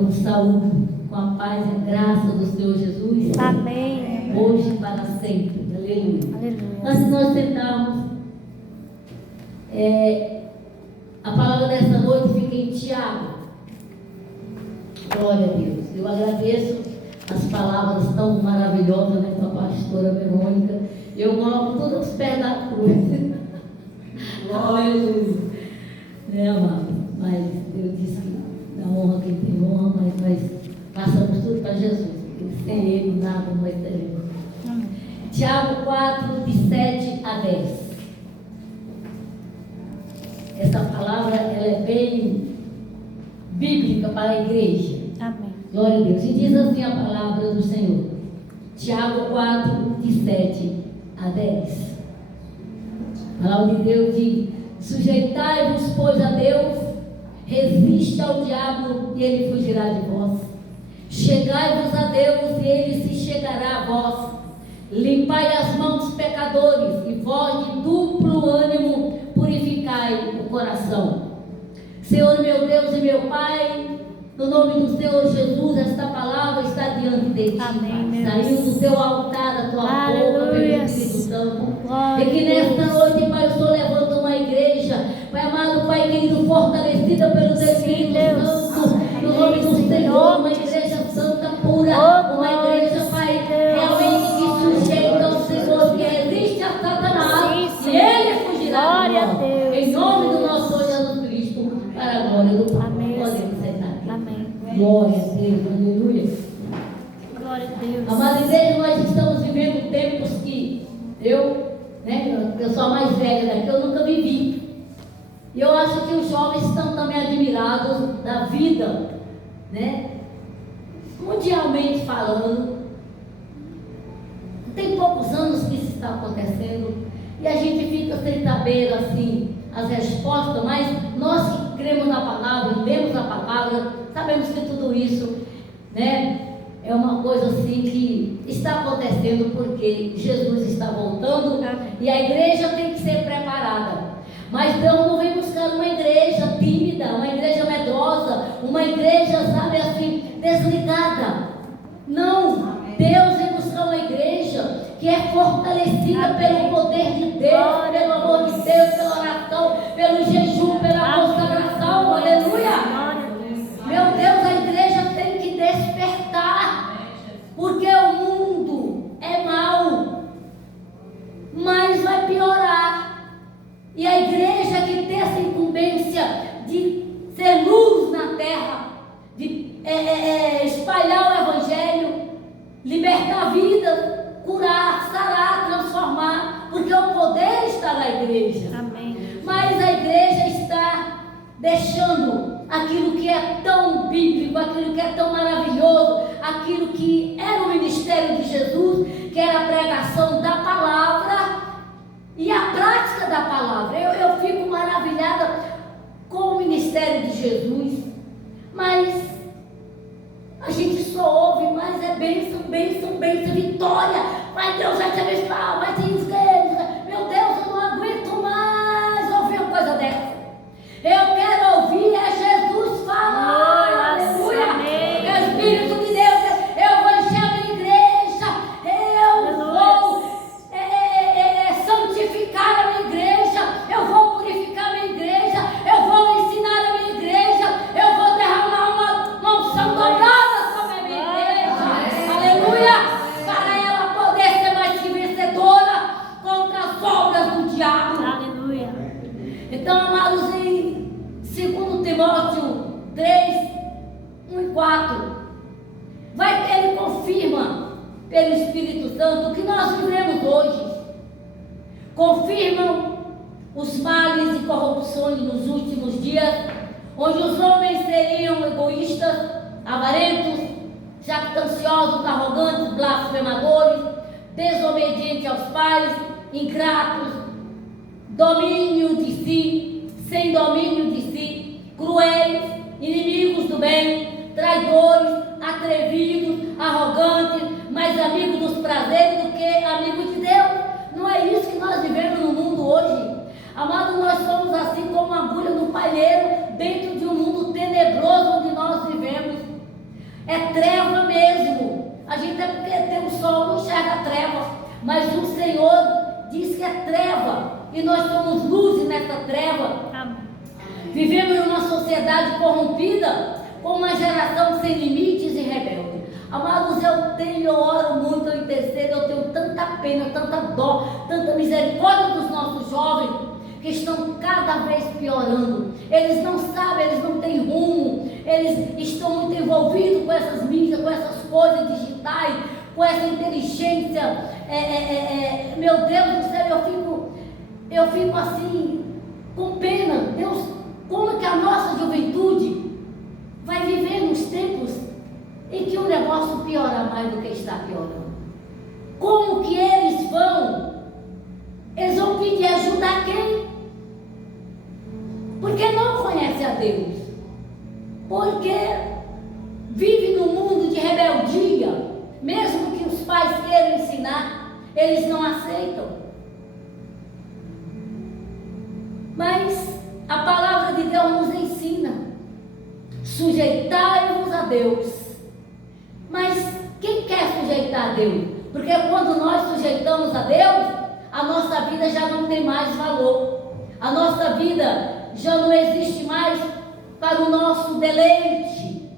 vos saúdo com a paz e a graça do Senhor Jesus. Amém. Hoje e para sempre. Aleluia. Aleluia. Antes de nós sentarmos, a palavra dessa noite fica em Tiago. Glória a Deus. Eu agradeço as palavras tão maravilhosas, né, da pastora Verônica. Eu coloco tudo aos pés da cruz. Aleluia. Né, amado? Mas Deus disse que dá honra quem tem honra, mas nós passamos tudo para Jesus. Porque sem Ele nada nós teremos. Tiago 4, de 7 a 10. Essa palavra ela é bem bíblica para a igreja. Amém. Glória a Deus. E diz assim a palavra do Senhor. Tiago 4, de 7 a 10. A palavra de Deus diz: sujeitai-vos, pois, a Deus, resiste ao diabo e ele fugirá de vós. Chegai-vos a Deus e ele se chegará a vós. Limpai as mãos, pecadores, e vós de duplo ânimo purificai o coração. Senhor meu Deus e meu Pai, no nome do Senhor Jesus, esta palavra está diante de ti. Amém, saiu do teu altar, da tua boca, pelo Espírito Santo. Glória E que nesta noite, Pai, o Senhor levanta uma igreja, Pai amado, Pai querido, fortalecida pelo teu Espírito Santo, no nome do Senhor, uma igreja santa, pura, uma igreja, Pai, realmente que sujeita ao Senhor, que resiste a Satanás, e ele fugirá de nós. Em nome do nosso Senhor Jesus Cristo, para a glória do Pai. Amém. Podemos sentar aqui. Amém. Glória a Deus, aleluia. Glória a Deus. Amada igreja, nós estamos vivendo tempos que eu, né, eu sou a mais velha daqui, eu nunca vivi. E eu acho que os jovens estão também admirados da vida, né? Mundialmente falando. Tem poucos anos que isso está acontecendo e a gente fica sem saber assim as respostas, mas nós que cremos na palavra, lemos a palavra, sabemos que tudo isso, né, é uma coisa assim que está acontecendo porque Jesus está voltando. E a igreja tem que ser preparada. Mas Deus não vem buscar uma igreja tímida, uma igreja medrosa, uma igreja, sabe assim, desligada. Não, Deus vem buscar uma igreja que é fortalecida pelo poder de Deus, pelo amor de Deus, pela oração, pelo jejum, pela consagração. Aleluia! Meu Deus, a igreja tem que despertar, porque o mundo é mau, mas vai piorar. E a igreja que tem essa incumbência de ser luz na terra, de espalhar o evangelho, libertar a vida, curar, sarar, transformar, porque o poder está na igreja. Amém. Mas a igreja está deixando aquilo que é tão bíblico, aquilo que é tão maravilhoso, aquilo que era o ministério de Jesus, que era a pregação da palavra e a prática da palavra. Eu fico maravilhada com o ministério de Jesus, mas a gente só ouve, mas é bênção, bênção, bênção, vitória. Vai Deus, vai te abençoar, vai te inscrever. Meu Deus, eu não aguento mais ouvir uma coisa dessa. Eu quero ouvir Jesus falar. Aleluia. Espírito de Deus, eu vou encher a minha igreja. Eu vou santificar a minha igreja. Eu vou purificar a minha igreja. Eu vou ensinar a minha igreja. Eu vou derramar uma unção dobrada sobre a minha igreja. Aleluia. Para ela poder ser mais que vencedora contra as obras do diabo. Aleluia. Então, amados, em 2 Timóteo 3, 1 e 4, ele confirma pelo Espírito Santo o que nós vivemos hoje. Confirmam os males e corrupções nos últimos dias, onde os homens seriam egoístas, avarentos, jactanciosos, arrogantes, blasfemadores, desobedientes aos pais, ingratos, domínio de si, sem domínio de si, cruéis, inimigos do bem, traidores, atrevidos, arrogantes, mais amigos dos prazeres do que amigos de Deus. Não é isso que nós vivemos no mundo hoje. Amados, nós somos assim como uma agulha no palheiro dentro de um mundo tenebroso onde nós vivemos. É treva mesmo. A gente é porque tem o sol, não enxerga a treva. Mas o Senhor diz que é treva. E nós somos luzes nessa treva. Amém. Vivemos numa sociedade corrompida, com uma geração sem limites e rebelde. Amados, eu oro muito, eu intercedo, eu tenho tanta pena, tanta dó, tanta misericórdia dos nossos jovens, que estão cada vez piorando. Eles não sabem, eles não têm rumo, eles estão muito envolvidos com essas mídias, com essas coisas digitais, com essa inteligência. Meu Deus do céu, eu fico assim, com pena. Deus, como que a nossa juventude vai viver nos tempos em que o negócio piora mais do que está piorando? Como que eles vão pedir ajuda a quem? Porque não conhece a Deus, porque vive num mundo de rebeldia. Mesmo que os pais queiram ensinar, eles não aceitam. Mas a palavra de Deus nos ensina: sujeitai-vos a Deus. Mas quem quer sujeitar a Deus? Porque quando nós sujeitamos a Deus, a nossa vida já não tem mais valor. A nossa vida já não existe mais para o nosso deleite.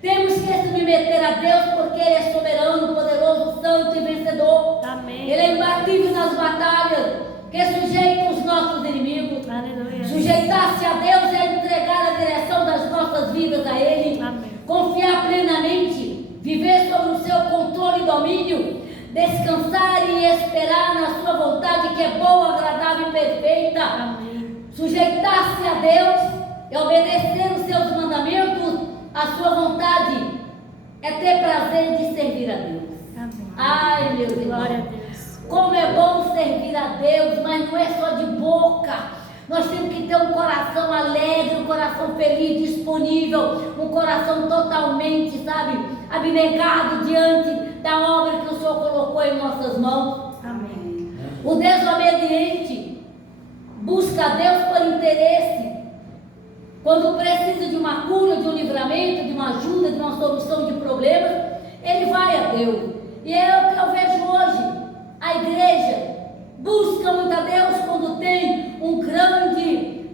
Temos que submeter a Deus, porque Ele é soberano, poderoso, santo e vencedor. Amém. Ele é imbatível nas batalhas, que sujeita os nossos inimigos. Aleluia. Sujeitar-se a Deus é entregar a direção das nossas vidas a Ele. Amém. Confiar plenamente, viver sob o seu controle e domínio, descansar e esperar na sua vontade, que é boa, agradável e perfeita. Amém. Sujeitar-se a Deus é obedecer os seus mandamentos, a sua vontade é ter prazer de servir a Deus. Amém. Ai, meu Deus. Glória a Deus. Como é bom servir a Deus, mas não é só de boca. Nós temos que ter um coração alegre, um coração feliz, disponível, um coração totalmente, abnegado diante da obra que o Senhor colocou em nossas mãos. Amém. O desobediente busca a Deus por interesse. Quando precisa de uma cura, de um livramento, de uma ajuda, de uma solução de problemas, ele vai a Deus. E é o que eu vejo hoje. A igreja busca muito a Deus quando tem um grande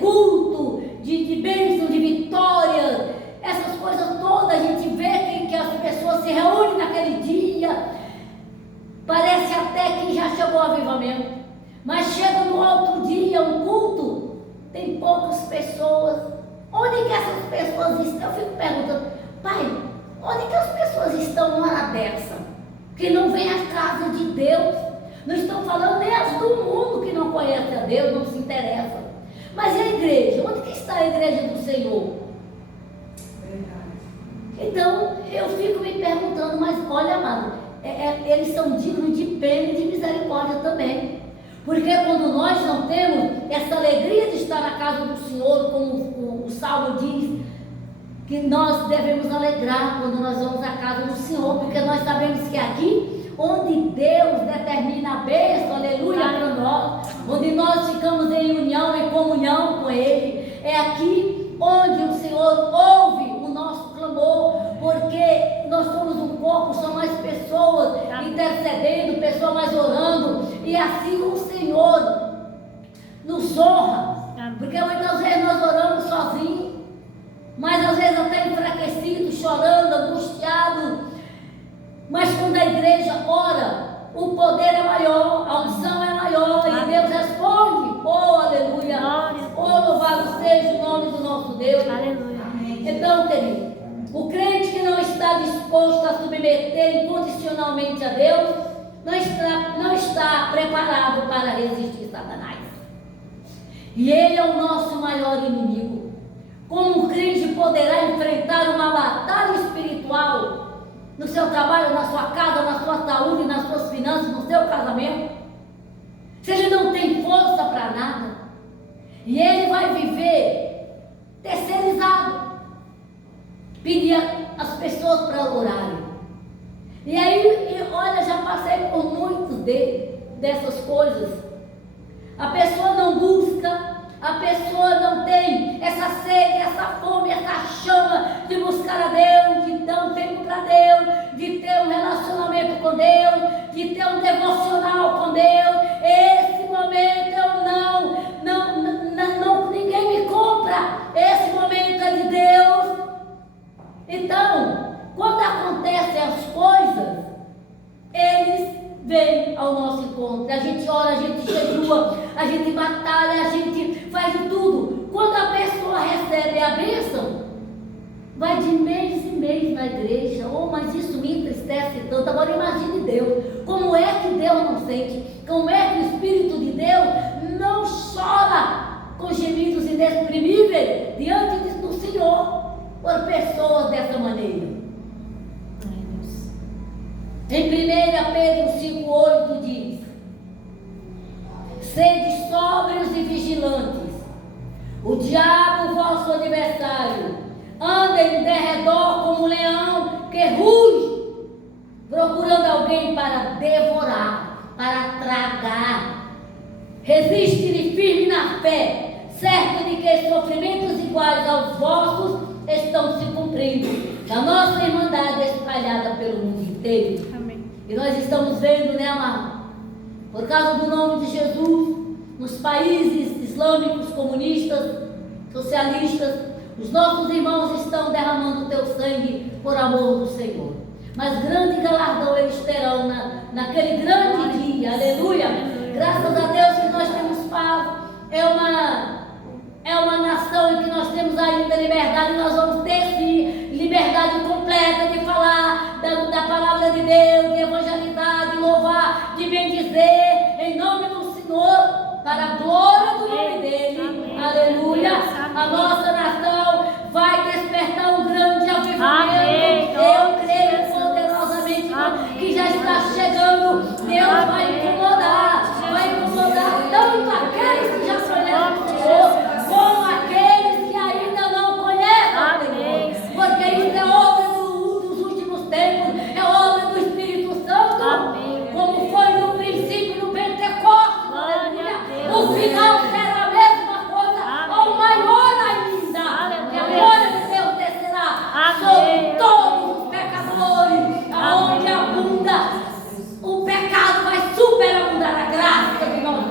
culto de bênção, de vitória, essas coisas todas. A gente vê que as pessoas se reúnem naquele dia, parece até que já chegou o avivamento, mas chega no outro dia, um culto, tem poucas pessoas. Onde que essas pessoas estão? Eu fico perguntando: Pai, onde que as pessoas estão numa hora dessa? Que não vem à casa de Deus. Não estão falando nem as do mundo que não conhece a Deus, não se interessa. Mas e a igreja? Onde que está a igreja do Senhor? Então eu fico me perguntando, mas olha, amado, eles são dignos de pena e de misericórdia também. Porque quando nós não temos essa alegria de estar na casa do Senhor, como o Salmo diz, que nós devemos alegrar quando nós vamos à casa do Senhor, porque nós sabemos que aqui, onde Deus determina a bênção, aleluia, para nós, onde nós ficamos em união, em comunhão com Ele, é aqui onde o Senhor ouve o nosso clamor, porque nós somos um corpo, são mais pessoas intercedendo, pessoas mais orando, e assim o Senhor nos honra, porque muitas vezes nós oramos sozinhos, mas às vezes até enfraquecido, chorando, angustiado. Mas quando a igreja ora, o poder é maior, a unção é maior, e Deus responde: oh, aleluia, oh, louvado seja o nome do nosso Deus. Aleluia. Então, querido, o crente que não está disposto a submeter incondicionalmente a Deus, não está preparado para resistir Satanás. E ele é o nosso maior inimigo. Como um crente poderá enfrentar uma batalha espiritual no seu trabalho, na sua casa, na sua saúde, nas suas finanças, no seu casamento, se ele não tem força para nada? E ele vai viver terceirizado, pedir as pessoas para orarem. E aí, olha, já passei por muitos dessas coisas. A pessoa não busca, a pessoa não tem essa sede, essa fome, essa chama de buscar a Deus, de dar um tempo para Deus, de ter um relacionamento com Deus, de ter um devocional com Deus. Esse momento ninguém me compra. Esse momento é de Deus. Então, quando acontecem as coisas, eles vêm ao nosso encontro. A gente ora, a gente jejua, a gente batalha, a gente faz de tudo. Quando a pessoa recebe a bênção, vai de mês em mês na igreja. Oh, mas isso me entristece tanto. Agora imagine Deus. Como é que Deus não sente? Como é que o Espírito de Deus não chora com gemidos inexprimíveis diante do Senhor por pessoas dessa maneira? Em 1 Pedro 5,8 diz: sede sóbrios e vigilantes. O diabo, vosso adversário, anda em derredor como um leão que ruge, procurando alguém para devorar, para tragar. Resiste-lhe firme na fé, certo de que sofrimentos iguais aos vossos estão se cumprindo. A nossa irmandade é espalhada pelo mundo inteiro. Amém. E nós estamos vendo, né, amado? Por causa do nome de Jesus, nos países islâmicos, comunistas, socialistas, os nossos irmãos estão derramando o teu sangue por amor do Senhor. Mas grande galardão eles terão naquele grande dia. Aleluia! Graças a Deus que nós temos paz. É uma nação em que nós temos ainda liberdade. Nós vamos ter sim liberdade completa de falar da palavra de Deus, de evangelizar, de louvar, de bendizer em nome do Senhor, para a glória do nome dele. Amém. Aleluia! A nossa nação vai despertar um grande avivamento. Eu creio poderosamente que já está chegando. Deus vai incomodar tanto aqueles que já conhecem o Senhor, como aqueles que ainda não conhecem o Senhor. Porque isso é obra dos últimos tempos, é obra do Espírito Santo. Amém. Como foi no princípio, no Pentecostes. No final será a mesma coisa, ou maior ainda. Que a glória de Deus descerá sobre todos os pecadores. Aonde abunda o pecado, vai superabundar a graça de nosso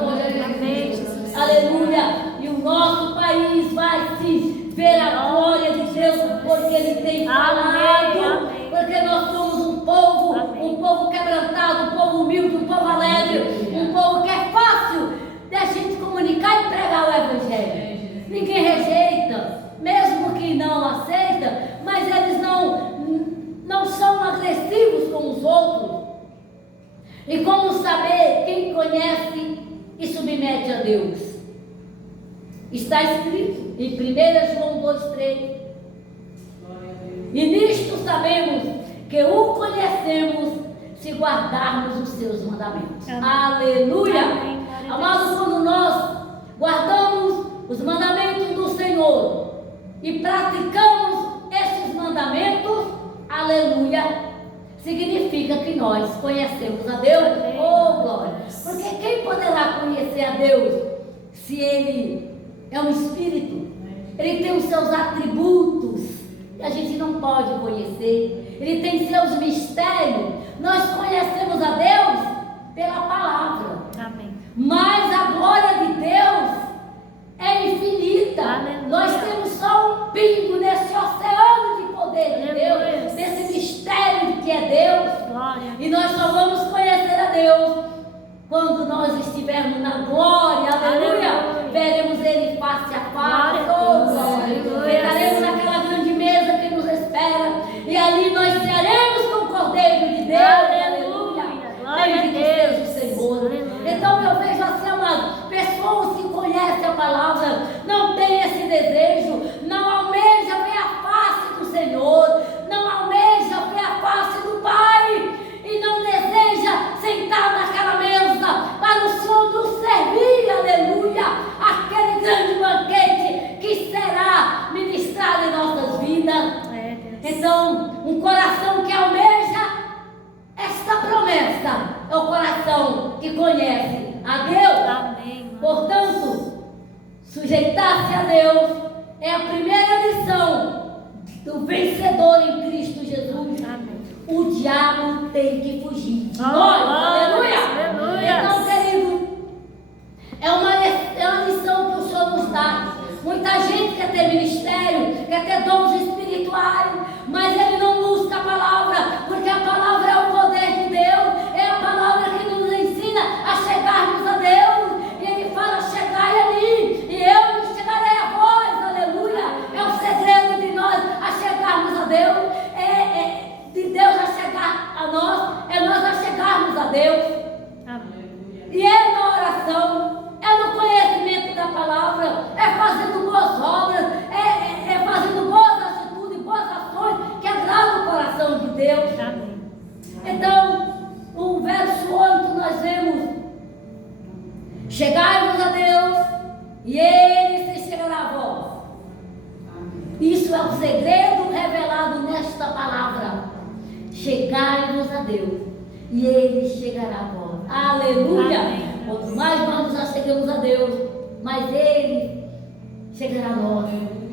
Jesus. Aleluia. E o nosso país vai se ver a glória de Deus, porque Ele tem falado. Porque nós somos um povo quebrantado, um povo humilde, um povo alegre, um povo que é fácil de a gente comunicar e pregar o Evangelho. Ninguém rejeita, mesmo que não aceita, mas eles não são agressivos com os outros. E como saber quem conhece e submete a Deus? Está escrito em 1 João 2,3. E nisto sabemos que o conhecemos se guardarmos os seus mandamentos. Amém. Aleluia! Amém. Amados, quando nós guardamos os mandamentos do Senhor e praticamos esses mandamentos, aleluia, significa que nós conhecemos a Deus. Oh, glória! Porque quem poderá conhecer a Deus se Ele é um Espírito? Ele tem os seus atributos que a gente não pode conhecer. Ele tem seus mistérios. Nós conhecemos a Deus pela palavra. Amém. Mas a glória de Deus é infinita. Aleluia. Nós temos só um pingo nesse oceano de poder de Deus, nesse mistério que é Deus. Glória. E nós só vamos conhecer a Deus quando nós estivermos na glória. Aleluia. Veremos Ele face a face. Oh, glória. Entraremos naquela grande mesa que nos espera, e ali nós seremos com o Cordeiro de Deus. Aleluia. Bendito seja o Senhor. Então eu vejo assim, amado, pessoas que conhecem a palavra, não têm esse desejo, não almeja ver a face do Senhor, não almeja ver a face do Pai, e não deseja sentar naquela mesa para o Senhor nos servir. Aleluia. Aquele grande banquete que será ministrado em nossas vidas. Então, um coração que almeja esta promessa é o coração que conhece a Deus. Amém. Portanto, sujeitar-se a Deus é a primeira lição do vencedor em Cristo Jesus, Amém. o diabo tem que fugir. Aleluia. Então, querido, é uma lição que o Senhor nos dá. Muita gente quer ter ministério, quer ter dons espirituais, mas ele não busca a palavra, porque a palavra é o poder de Deus, é a palavra que nos ensina a chegarmos a Deus. E ele fala: chegai a mim, e eu chegarei a vós. Aleluia. É o segredo de nós a chegarmos a Deus, de Deus a chegar a nós, é nós a chegarmos a Deus. Amém. E é na oração, é no conhecimento da palavra, é fazendo boas obras, é fazendo boas atitudes, boas ações que agradam o coração de Deus. Amém. Então, no verso 8 nós vemos: chegai-vos a Deus e Ele se chegará a vós. Isso é o segredo revelado nesta palavra. Chegai-vos a Deus e Ele chegará a vós. Aleluia! Amém. Quanto mais nós nos achegamos a Deus, mais Ele chegará a nós.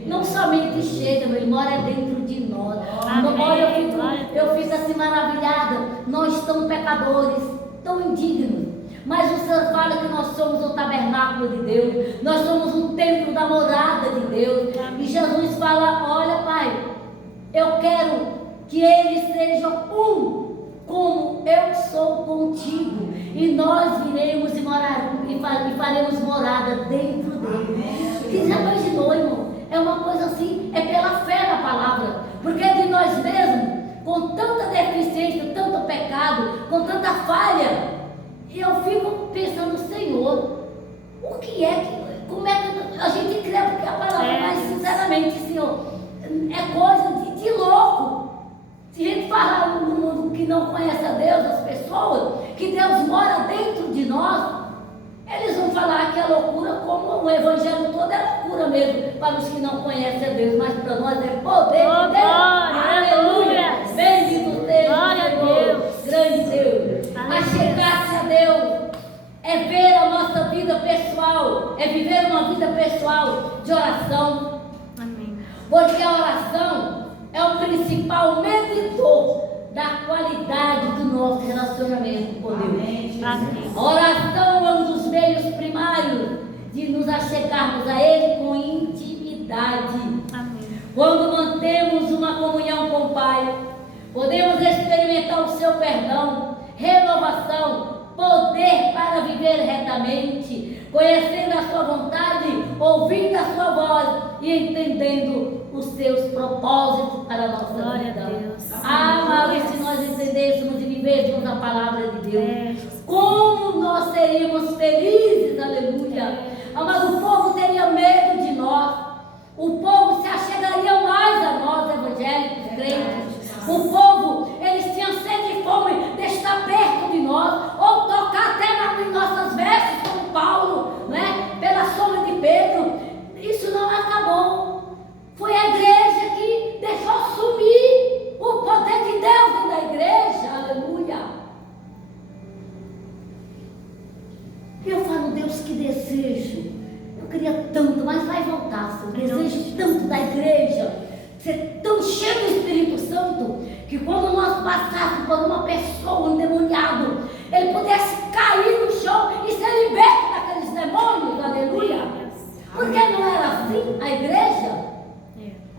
Não somente chega, Ele mora dentro de nós. Amém. Eu fico assim maravilhada. Nós somos pecadores, tão indignos. Mas o Senhor fala que nós somos o tabernáculo de Deus. Nós somos um templo da morada de Deus. E Jesus fala: olha, Pai, eu quero que eles sejam um, como eu sou contigo. E nós viremos e faremos morada dentro dele. Você já imaginou, irmão? É uma coisa assim, é pela fé na palavra. Porque de nós mesmos, com tanta deficiência, tanto pecado, com tanta falha, eu fico pensando: Senhor, o que é que, como é que a gente crê porque a palavra, mas sinceramente, Senhor, é coisa de louco. Se a gente falar no mundo que não conhece a Deus, as pessoas, que Deus mora dentro de nós, eles vão falar que é loucura, como o evangelho todo é loucura mesmo, para os que não conhecem a Deus, mas para nós é poder de Deus. Aleluia! Bendito seja o Senhor, grande Deus. A chegar-se a Deus é ver a nossa vida pessoal, é viver uma vida pessoal de oração. Amém. Porque a oração é o principal medidor da qualidade do nosso relacionamento com Deus. Amém. A oração é um dos meios primários de nos achegarmos a Ele com intimidade. Amém. Quando mantemos uma comunhão com o Pai, podemos experimentar o seu perdão, renovação, poder para viver retamente, conhecendo a sua vontade, ouvindo a sua voz e entendendo os seus propósitos para a nossa vida. Mas se nós entendêssemos e vivêssemos a palavra de Deus, como nós seríamos felizes, aleluia. Amado, o povo teria medo de nós, o povo se achegaria mais a nós, evangélicos, crentes. O povo, eles tinham sede e fome de estar perto de nós, ou tocar até em nossas vestes, como Paulo, né? Pela sombra de Pedro. Isso não acabou. Foi a igreja que deixou sumir o poder de Deus dentro da igreja. Aleluia. Eu falo: Deus, que desejo. Eu queria tanto, mas vai voltar. Eu desejo tanto da igreja ser tão cheio do Espírito Santo, que quando nós passássemos por uma pessoa, um endemoniado, ele pudesse cair no chão e ser liberto daqueles demônios. Aleluia. Porque não era assim a igreja?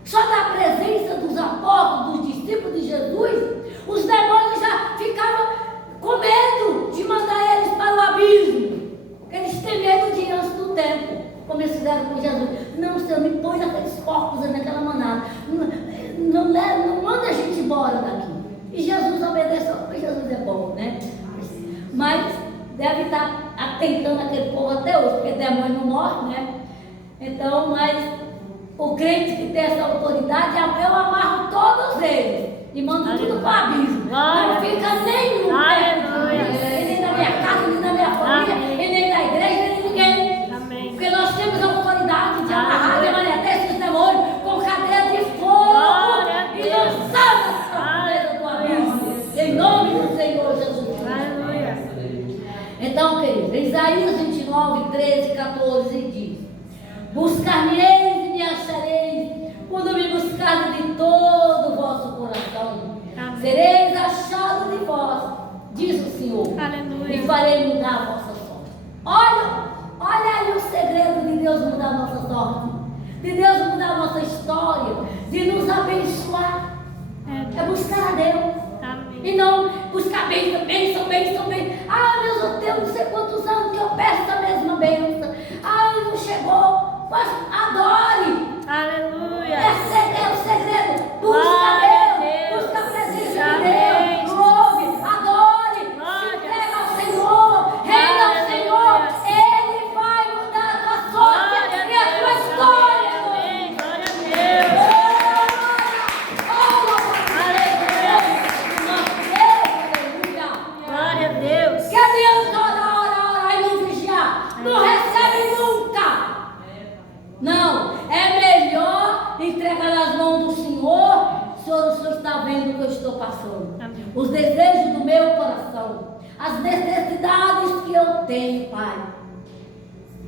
Só da presença dos apóstolos, dos discípulos de Jesus, os demônios já ficavam com medo de mandar eles para o abismo. Eles têm medo de antes do tempo, como eles fizeram com Jesus. Não, Senhor, me põe naqueles corpos, naquela manada. Não manda a gente embora daqui. E Jesus obedeceu, porque Jesus é bom, né? Mas deve estar atentando aquele povo até hoje, porque demônio não morre, né? Então, mas o crente que tem essa autoridade, eu amarro todos eles e mando tudo para o abismo. Não fica nenhum perto, nem na minha casa, nem na minha família, e nem na igreja, nem ninguém. Amém. Porque nós temos a autoridade de amarrar e maneter esses demônios com cadeia de fogo e lançar nas profundezas do abismo. Em nome do Senhor Jesus. Aleluia. Então, queridos, Isaías 29, 13, 14 diz: buscar-me-eis e me achareis, quando me buscarem de todo E não buscar bênção, bênção, bênção, bênção. Ah, Deus, eu tenho não sei quantos anos que eu peço a mesma bênção. Ah, não chegou. Mas adore. Aleluia. Esse é o segredo. Busca Glória a Deus. Busca a presença de Amém. Deus. Louve, adore. Se Glória. entrega ao Senhor. Reina ao Senhor. Ele vai mudar a tua sorte e a tua história. Amém. Glória a Deus. Glória a Deus. Que adianta orar e não vigiar? Não recebe nunca. Não, é melhor entregar nas mãos do Senhor. Senhor, o Senhor está vendo o que eu estou passando. Amém. Os desejos do meu coração, as necessidades que eu tenho, Pai.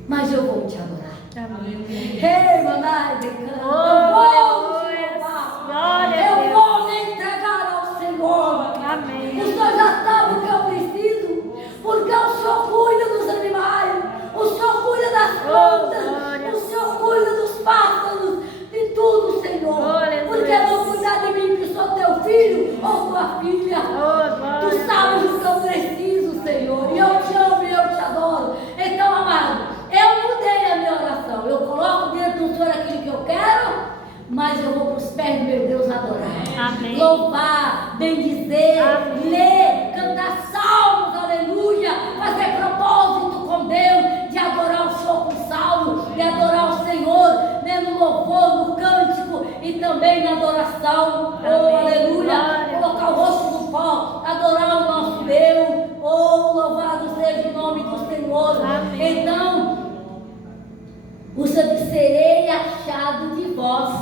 Mas eu vou te adorar. Amém. Ei, Manai, Oh, eu vou te aleluia. louvar. Glória a Eu Deus. vou me entregar ao Senhor. Amém. O Senhor já sabe o que eu preciso, porque o Senhor cuida dos animais, o Senhor cuida das plantas, glória. o Senhor cuida dos pássaros, de tudo, Senhor. Glória a Porque Deus. não cuidar de mim, que sou teu filho ou tua filha. Oh, glória. Tu sabes o que eu preciso, Senhor, e eu te amo e eu te adoro. Então, amado, eu mudei a minha oração. Eu coloco diante do Senhor aquilo que eu quero, mas eu vou para os pés do meu Deus adorar. Amém. Louvar, bendizer, Amém. ler, cantar salmos, aleluia, fazer propósito com Deus, de adorar o Senhor com salmo, de adorar o Senhor, né, no louvor, no cântico e também na adoração. Oh, Amém. aleluia, Glória. colocar o rosto no pó, adorar o nosso Deus. Oh, louvado seja o nome do Senhor. Amém. Então, o Senhor diz: serei achado de vós,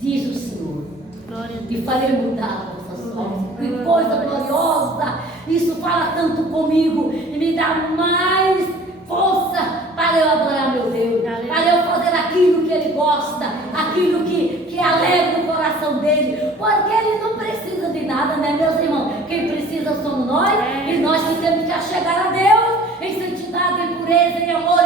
diz o Senhor, Glória a e Deus. farei mudar a vossa sorte. Que coisa gloriosa! Isso fala tanto comigo e me dá mais força para eu adorar meu Deus, Aleluia. para eu fazer aquilo que Ele gosta, aquilo que alegra o coração dele, porque Ele não precisa de nada, né, meus irmãos? Quem precisa somos nós, É. e nós que temos que chegar a Deus em santidade, em pureza, em amor,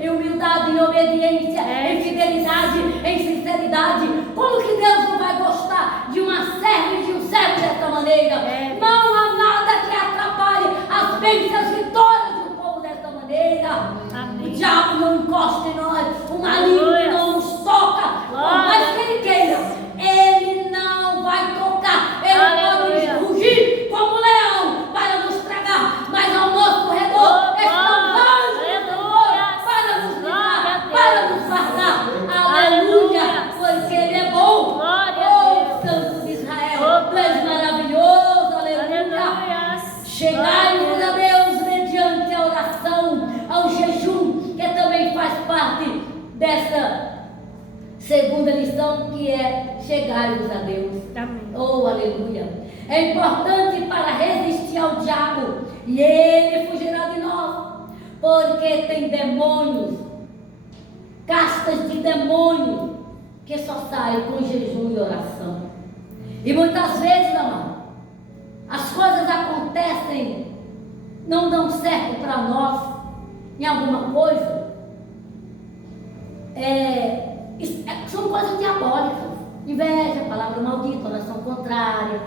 em humildade, em obediência, É. em fidelidade, em sinceridade. Como que Deus não vai gostar de uma serva e de um servo dessa maneira? É. Não há nada que atrapalhe as bênçãos, as vitórias do povo dessa maneira. Amém. O diabo não encosta em nós, o maligno Aleluia. não nos toca, por mais que ele queira, ele não vai tocar. Ele Aleluia. pode rugir como um leão para nos tragar, mas ao nosso redor estão anjos do Senhor para nos livrar, para nos guardar. Aleluia, porque Ele é bom. Glória a Oh, Deus. Santo de Israel, Oh, Tu és maravilhoso. Aleluia. Aleluia. Chegai-vos a Deus mediante a oração, ao jejum, que também faz parte dessa segunda lição, que é chegai-vos a Deus. Amém. Oh, aleluia. É importante para resistir ao diabo, e ele fugirá de nós, porque tem demônios, castas de demônios, que só saem com jejum e oração. E muitas vezes, amado, as coisas acontecem, não dão certo para nós em alguma coisa. São coisas diabólicas. Inveja, palavra maldita, oração contrária,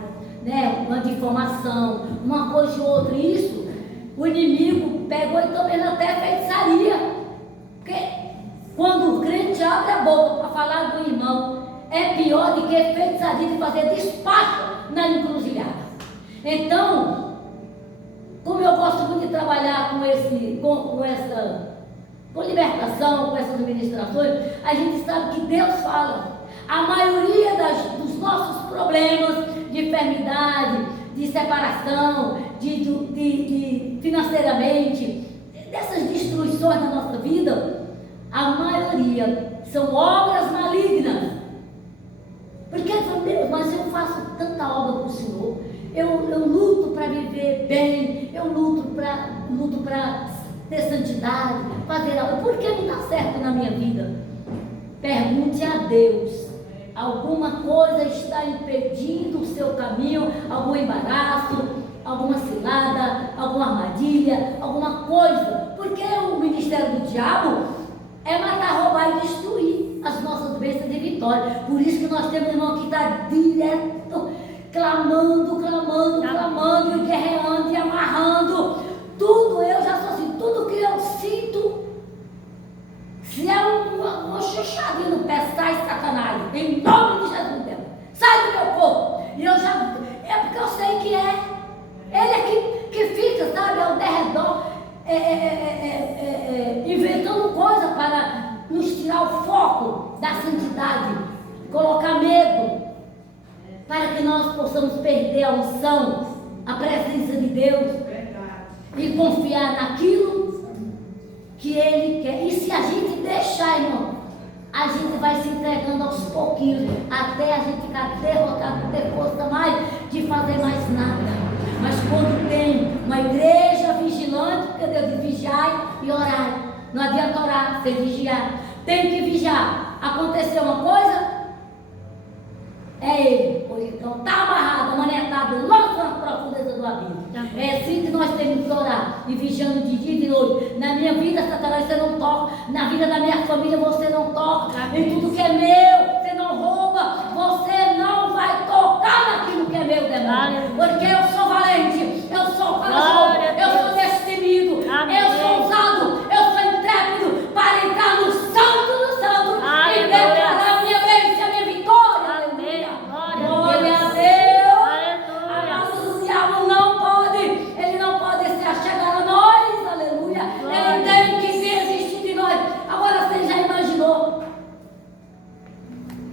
né? Uma difamação, uma coisa e outra. Isso, o inimigo pegou e também até feitiçaria. Porque quando o crente abre a boca para falar do irmão, é pior do que feitiçaria de fazer despacho na encruzilhada. Então, como eu gosto muito de trabalhar com libertação, com essas ministrações, a gente sabe que Deus fala. A maioria dos nossos problemas de enfermidade, de separação, de financeiramente, dessas destruições na nossa vida, a maioria são obras malignas. Porque ele falou: Deus, mas eu faço tanta obra para o Senhor, eu luto para viver bem, eu luto para ter santidade, fazer algo, por que não dá certo na minha vida? Pergunte a Deus. Alguma coisa está impedindo o seu caminho, algum embaraço, alguma cilada, alguma armadilha, alguma coisa. Porque o ministério do diabo é matar, roubar e destruir as nossas bênçãos de vitória. Por isso que nós temos, irmão, que estar direto, clamando, clamando, e guerreando, e amarrando. Tudo eu já sou assim, tudo que eu sinto, se é uma chuchadinha no pé, sai Satanás, em nome de Jesus, Deus, sai do meu corpo. E eu já, é porque eu sei que é, ele é que fica, sabe, ao derredor, inventando coisa para nos tirar o foco da santidade, colocar medo, para que nós possamos perder a unção, a presença de Deus e confiar naquilo que Ele quer. E se a gente deixar, irmão, a gente vai se entregando aos pouquinhos, até a gente ficar derrotado, não ter força mais de fazer mais nada. Mas quando tem uma igreja vigilante, porque Deus diz vigiar e orar. Não adianta orar sem vigiar. Tem que vigiar. Aconteceu uma coisa, é Ele. Pois então, está amarrado, manetado, lá nas profundezas do abismo. É assim que nós temos que orar, e vigiando de dia e de noite. Na minha vida, Satanás, você não toca. Na vida da minha família, você não toca. Em tudo que é meu, você não rouba. Você não vai tocar naquilo que é meu, demônio. Porque eu sou valente, eu sou corajoso, eu sou destemido, eu sou ousado, eu sou intrépido para entrar no santo do santo e declarar a minha bênção, a minha vitória. Aleluia. Glória a Deus. Amados, o diabo não pode, ele não pode se achegar a nós, aleluia. Ele tem que desistir de nós. Agora você já imaginou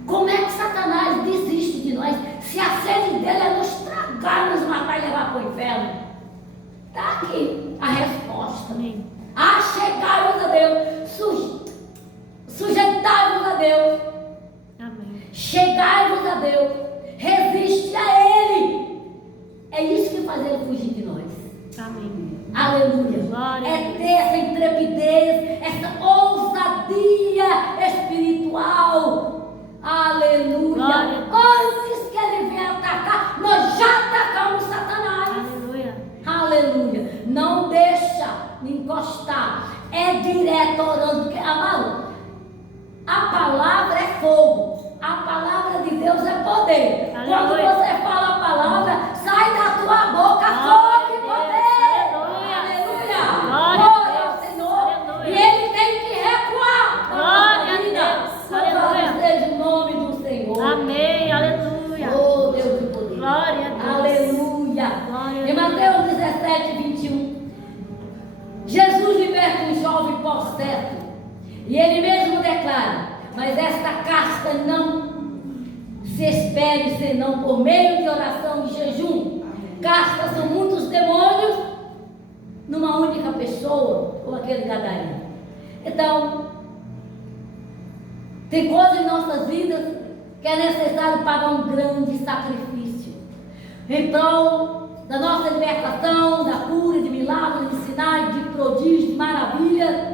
como é que Satanás desiste de nós? Se a sede dele é nos tragar, nos matar e levar para o inferno. Está aqui a resposta. Achegai-vos a Deus, sujeitai-vos a Deus. Amém. Chegai-vos a Deus, resiste a Ele. É isso que faz Ele fugir de nós. Amém. Aleluia. Glória. É ter essa intrepidez, essa ousadia espiritual. Aleluia. Glória. Antes que ele venha atacar, nós já atacamos Satanás. Aleluia. Aleluia. Não deixa encostar. É direto orando. Porque, amado, a palavra é fogo. A palavra de Deus é poder. Aleluia. Quando você fala a palavra, sai da tua boca fogo e poder. Aleluia. Aleluia. Glória ao Senhor. Aleluia. E Ele tem que recuar. Glória a Deus. Louvado Aleluia. seja o nome do Senhor. Amém. Aleluia. Oh, Deus de poder. Glória a Deus. Aleluia. Glória a Em Mateus 17, 21, Jesus liberta um jovem possesso. E ele mesmo declara: mas esta casta não se espere senão por meio de oração e jejum. Castas são muitos demônios numa única pessoa, ou aquele gadareno. Então, tem coisas em nossas vidas que é necessário pagar um grande sacrifício em prol da nossa libertação, da cura, de milagres, de sinais, de prodígios, de maravilhas.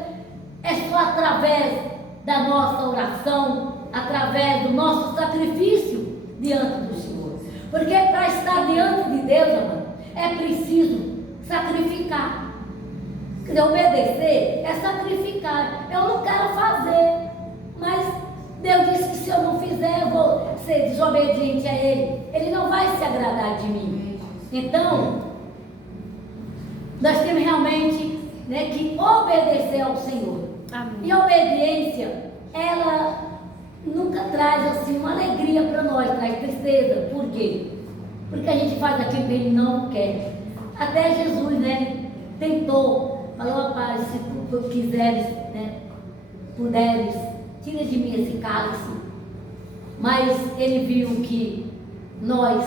É só através da nossa oração, através do nosso sacrifício diante do Senhor. Porque para estar diante de Deus, amado, é preciso sacrificar. Quer dizer, obedecer é sacrificar. Eu não quero fazer, mas Deus disse que se eu não fizer, eu vou ser desobediente a Ele. Ele não vai se agradar de mim. Então, nós temos realmente, que obedecer ao Senhor. Amém. E a obediência, ela nunca traz assim uma alegria para nós, traz tristeza. Por quê? Porque a gente faz aquilo que Ele não quer. Até Jesus, tentou, falou: Pai, se tu quiseres, puderes, tira de mim esse cálice. Mas Ele viu que nós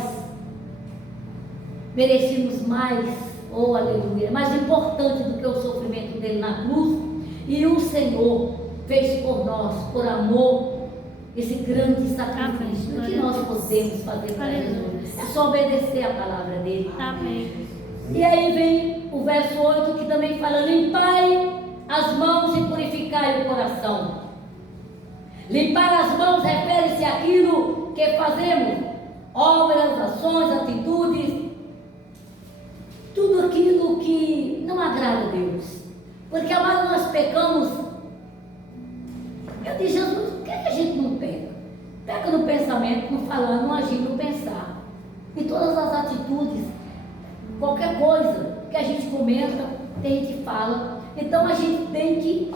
merecíamos mais, oh aleluia, mais importante do que o sofrimento dele na cruz. E o Senhor fez por nós, por amor, esse grande sacrifício. O que nós podemos fazer para Jesus? É só obedecer a palavra dele. Amém. E aí vem o verso 8, que também fala: limpai as mãos e purificai o coração. Limpar as mãos refere-se àquilo que fazemos, obras, ações, atitudes, tudo aquilo que não agrada a Deus. Porque, amado, nós pecamos. Eu disse: Jesus, por que a gente não peca? Peca no pensamento, no falar, no agir, no pensar. em todas as atitudes, qualquer coisa que a gente comenta, que a gente fala. Então a gente tem que,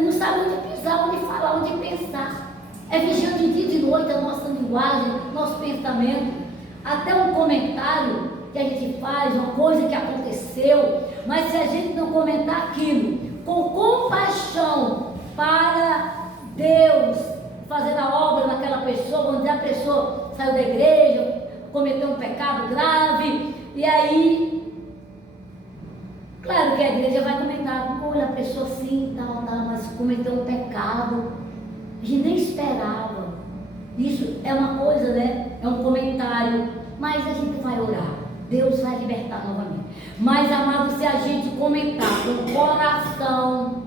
não sabe onde pisar, onde falar, onde pensar. É vigiando de dia e de noite a nossa linguagem, nosso pensamento. Até um comentário que a gente faz, uma coisa que aconteceu, mas se a gente não comentar aquilo com compaixão para Deus fazer a obra naquela pessoa, quando a pessoa saiu da igreja, cometeu um pecado grave, e aí, claro que a igreja vai comentar, olha, a pessoa sim, tal, mas cometeu um pecado, a gente nem esperava. Isso é uma coisa, né? É um comentário, mas a gente vai orar, Deus vai libertar novamente. Mas, amado, se a gente comentar com o coração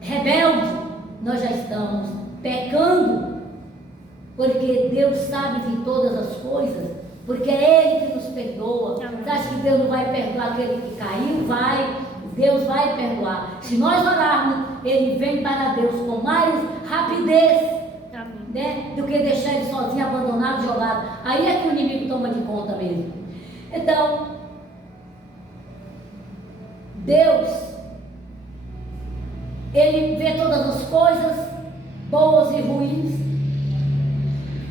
rebelde, nós já estamos pecando, porque Deus sabe de todas as coisas, porque é Ele que nos perdoa. Você acha que Deus não vai perdoar aquele que caiu? Vai, Deus vai perdoar. Se nós orarmos, Ele vem para Deus com mais rapidez, né, do que deixar ele sozinho, abandonado, jogado. Aí é que o inimigo toma de conta mesmo. Então, Deus, Ele vê todas as coisas, boas e ruins,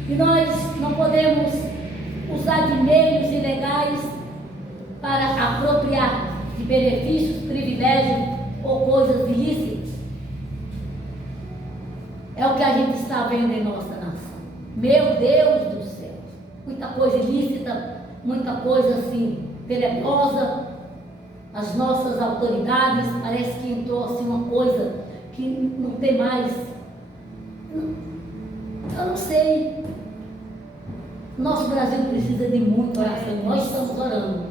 e nós não podemos usar de meios ilegais para apropriar de benefícios, privilégios ou coisas ilícitas. É o que a gente está vendo em nossa nação. Meu Deus do céu, muita coisa ilícita, muita coisa assim tenebrosa. As nossas autoridades, parece que entrou assim uma coisa que não tem mais. Eu não sei. Nosso Brasil precisa de muita oração. Nós estamos orando.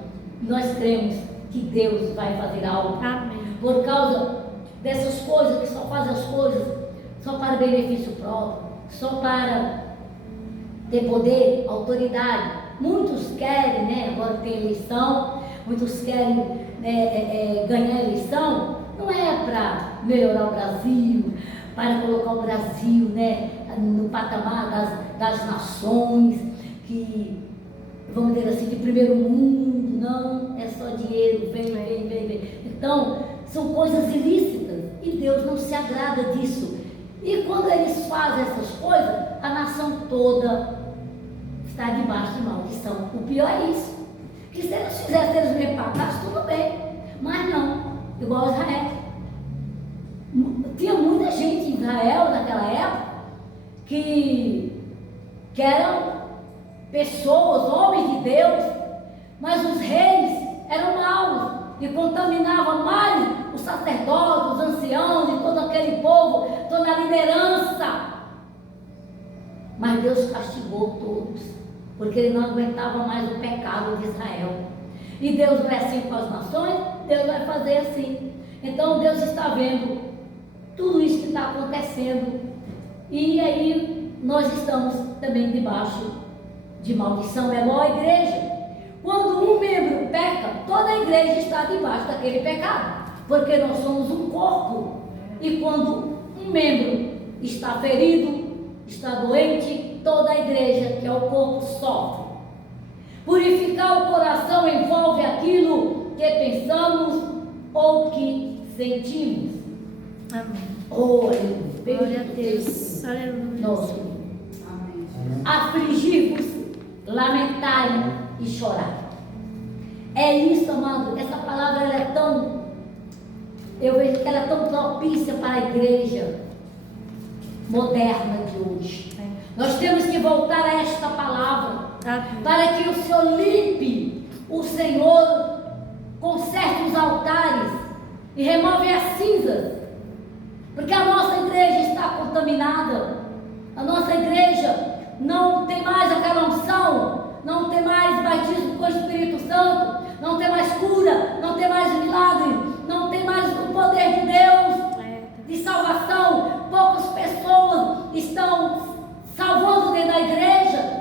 Nós cremos que Deus vai fazer algo. Amém. Por causa dessas coisas que só fazem as coisas só para benefício próprio, só para ter poder, autoridade. Muitos querem, né? Agora tem eleição, muitos querem ganhar a eleição, não é para melhorar o Brasil, para colocar o Brasil, né, no patamar das nações, que, vamos dizer assim, de primeiro mundo. Não, é só dinheiro, vem. Então, são coisas ilícitas e Deus não se agrada disso. E quando eles fazem essas coisas, a nação toda está debaixo de maldição. O pior é isso. Que se eles fizessem, eles me pagassem, tudo bem. Mas não, igual Israel. Tinha muita gente em Israel naquela época que eram pessoas, homens de Deus, mas os reis eram maus e contaminavam mais os sacerdotes, os anciãos e todo aquele povo, toda a liderança. Mas Deus castigou todos, porque ele não aguentava mais o pecado de Israel. E Deus não é assim com as nações, Deus vai fazer assim. Então Deus está vendo tudo isso que está acontecendo, e aí nós estamos também debaixo de maldição. É igual a igreja. Quando um membro peca, toda a igreja está debaixo daquele pecado, porque nós somos um corpo. E quando um membro está ferido, está doente, toda a igreja, que é o corpo, sofre. Purificar o coração envolve aquilo que pensamos ou que sentimos. Amém. Oh, Glória a Deus. Aleluia. Nosso. Afligir-vos, lamentai e chorar. É isso, amado. Essa palavra ela é tão, eu vejo que ela é tão propícia para a igreja moderna de hoje. Nós temos que voltar a esta palavra para que o Senhor limpe, o Senhor conserte os altares e remove as cinzas, porque a nossa igreja está contaminada. A nossa igreja não tem mais aquela unção, não tem mais batismo com o Espírito Santo, não tem mais cura, não tem mais milagre, não tem mais o poder de Deus de salvação. Poucas pessoas estão salvando dentro da igreja.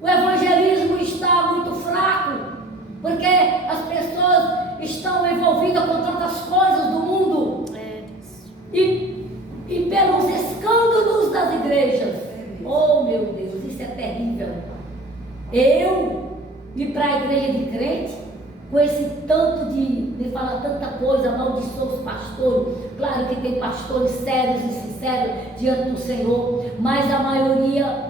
O evangelismo está muito fraco, porque as pessoas estão envolvidas com tantas coisas do mundo e pelos escândalos das igrejas. Oh, meu Deus, isso é terrível. Eu ir para a igreja de crente, com esse tanto de falar tanta coisa, amaldiçoa os pastores. Claro que tem pastores sérios e sinceros diante do Senhor, mas a maioria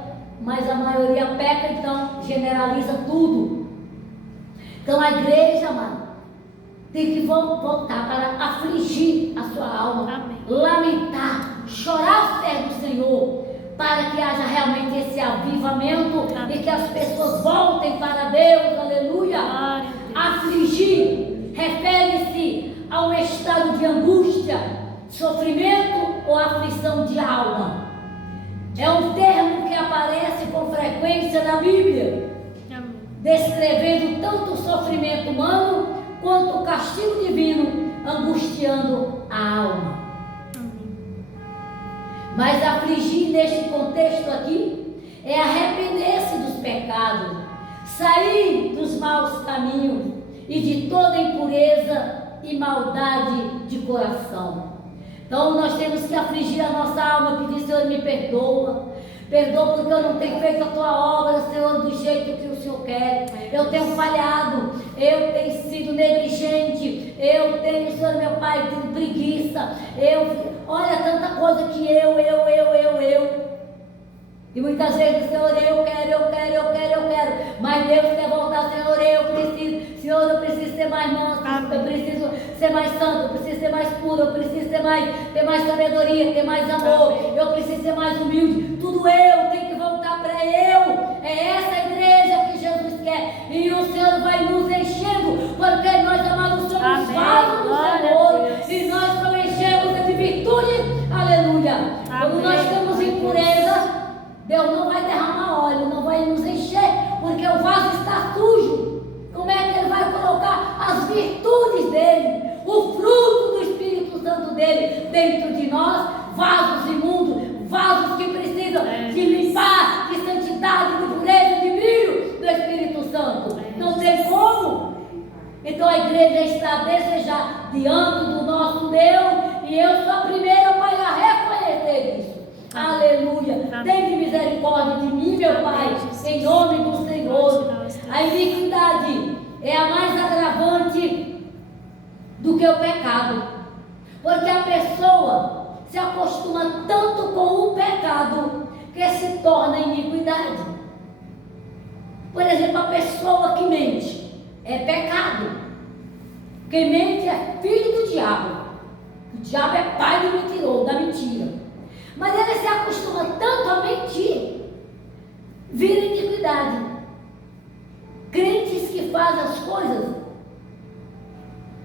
peca, então generaliza tudo. Então a igreja, amado, tem que voltar para afligir a sua alma. Amém. Lamentar, chorar aos pés do Senhor, para que haja realmente esse avivamento. Amém. E que as pessoas voltem para Deus. Aleluia. Afligir refere-se a um estado de angústia, sofrimento ou aflição de alma. É um termo que aparece com frequência na Bíblia, descrevendo tanto o sofrimento humano quanto o castigo divino, angustiando a alma. Mas afligir neste contexto aqui é arrepender-se dos pecados, sair dos maus caminhos e de toda impureza e maldade de coração. Então nós temos que afligir a nossa alma, pedir: Senhor, me perdoa porque eu não tenho feito a tua obra, Senhor, do jeito que o Senhor quer. Eu tenho falhado, eu tenho sido negligente, eu tenho, Senhor, meu Pai, tido preguiça, olha tanta coisa que eu. E muitas vezes, Senhor, eu quero, mas Deus quer voltar: Senhor, eu preciso ser mais manso, eu preciso ser mais santo, eu preciso ser mais puro, eu preciso ter mais sabedoria, ter mais amor, eu preciso ser mais humilde. Tudo eu tenho que voltar para eu. É essa igreja que Jesus quer, e o Senhor vai nos enchendo, porque nós, amados, somos vasos do Senhor, e nós preenchemos de virtude. Aleluia. Quando nós temos impureza, Deus não vai derramar óleo, não vai nos encher, porque o vaso está sujo. Como é que Ele vai colocar as virtudes dele, o fruto do Espírito Santo dele dentro de nós? Vasos imundos, vasos que precisam de limpar, de santidade, de pureza, de brilho do Espírito Santo. Não tem como. Então a igreja está a desejar diante do nosso Deus, e eu sou a primeira, Pai, a reconhecer isso. Aleluia. Tem misericórdia de mim, meu Pai, em nome do Senhor. A iniquidade é a mais agravante do que o pecado, porque a pessoa se acostuma tanto com o pecado que se torna iniquidade. Por exemplo, a pessoa que mente é pecado. Quem mente é filho do diabo. O diabo é pai do mentiroso, da mentira. Mas ele se acostuma tanto a mentir, vira iniquidade. Crentes que fazem as coisas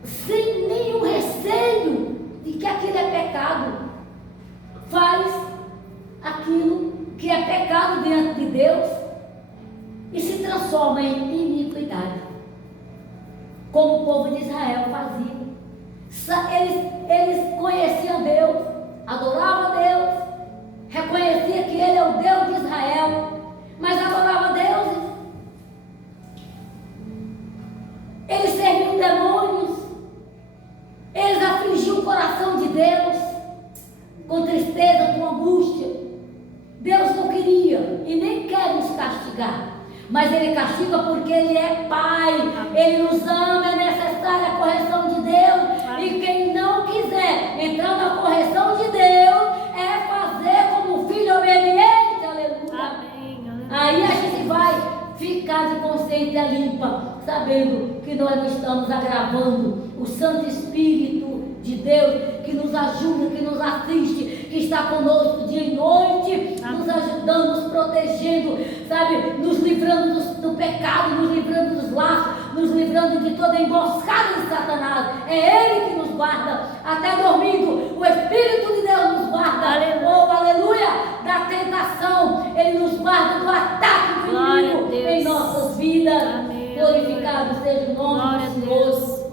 sem nenhum receio de que aquilo é pecado, faz aquilo que é pecado diante de Deus e se transforma em iniquidade, como o povo de Israel fazia. Eles conheciam Deus, adoravam a Deus, reconhecia que Ele é o Deus de Israel, mas adorava deuses. Eles serviam demônios, eles afligiam o coração de Deus com tristeza, com angústia. Deus não queria e nem quer nos castigar, mas Ele castiga porque Ele é Pai. Ele nos ama, é necessária a correção de Deus. E quem não quiser entrar na correção de Deus é fazer como um filho obediente. Aleluia. Amém. Aí a gente vai ficar de consciência limpa, sabendo que nós não estamos agravando o Santo Espírito de Deus, que nos ajuda, que nos assiste, que está conosco dia e noite, nos ajudando, nos protegendo, sabe, nos livrando do pecado, nos livrando dos laços, nos livrando de toda emboscada de Satanás. É Ele que nos guarda, até dormindo, o Espírito de Deus nos guarda. Aleluia, da tentação, Ele nos guarda do ataque do inimigo em nossas vidas. Amém. Glorificado seja o nome do Senhor.